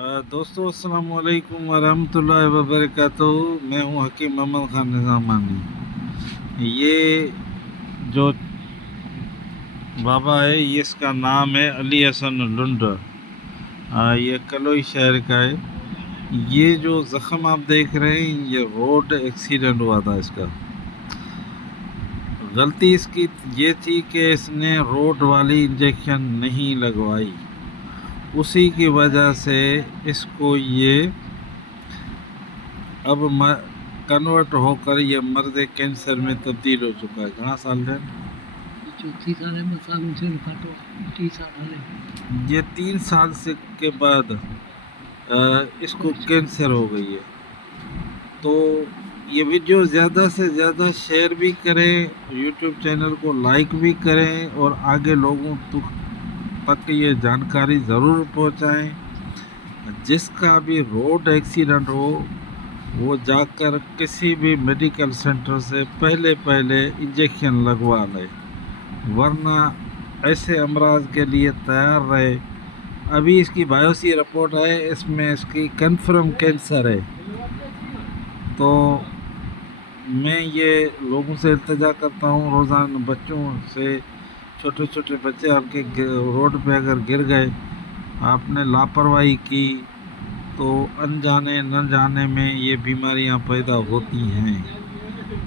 दोस्तों अस्सलाम वालेकुम वरहमतुल्लाहि वबरकातुहू। मैं हूँ हकीम मोहम्मद ख़ान निज़ामानी। ये जो बाबा है ये इसका नाम है अली हसन लुंड। ये कलोई शहर का है। ये जो ज़ख़म आप देख रहे हैं ये रोड एक्सीडेंट हुआ था इसका। गलती इसकी ये थी कि इसने रोड वाली इंजेक्शन नहीं लगवाई, उसी की वजह से इसको ये अब कन्वर्ट होकर ये मर्द कैंसर में तब्दील हो चुका है। घना साल है ये 3 साल से के बाद इसको कैंसर हो गई है। तो ये वीडियो ज़्यादा से ज़्यादा शेयर भी करें, यूट्यूब चैनल को लाइक भी करें और आगे लोगों तक ये जानकारी ज़रूर पहुंचाएं। जिसका भी रोड एक्सीडेंट हो वो जाकर किसी भी मेडिकल सेंटर से पहले इंजेक्शन लगवा ले, वरना ऐसे अमराज के लिए तैयार रहे। अभी इसकी बायोप्सी रिपोर्ट है, इसमें इसकी कन्फर्म कैंसर है। तो मैं ये लोगों से इल्तिजा करता हूँ, रोज़ाना बच्चों से, छोटे छोटे बच्चे आपके रोड पे अगर गिर गए, आपने लापरवाही की तो अनजाने न जाने में ये बीमारियां पैदा होती हैं।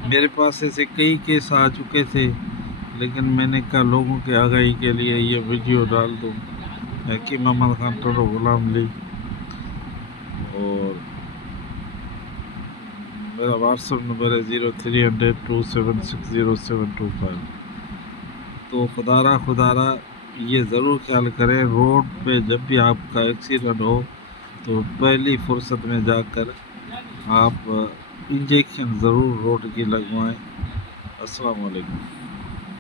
मेरे पास ऐसे कई केस आ चुके थे, लेकिन मैंने कहा लोगों के आगाही के लिए ये वीडियो डाल दूँ। हकीम मोहम्मद ख़ान टोडो गुलाम अली, और मेरा व्हाट्सअप नंबर है 0300276025। तो खुदारा ये ज़रूर ख्याल करें, रोड पे जब भी आपका एक्सीडेंट हो तो पहली फुर्सत में जाकर आप इंजेक्शन ज़रूर रोड की लगवाएं। अस्सलाम वालेकुम।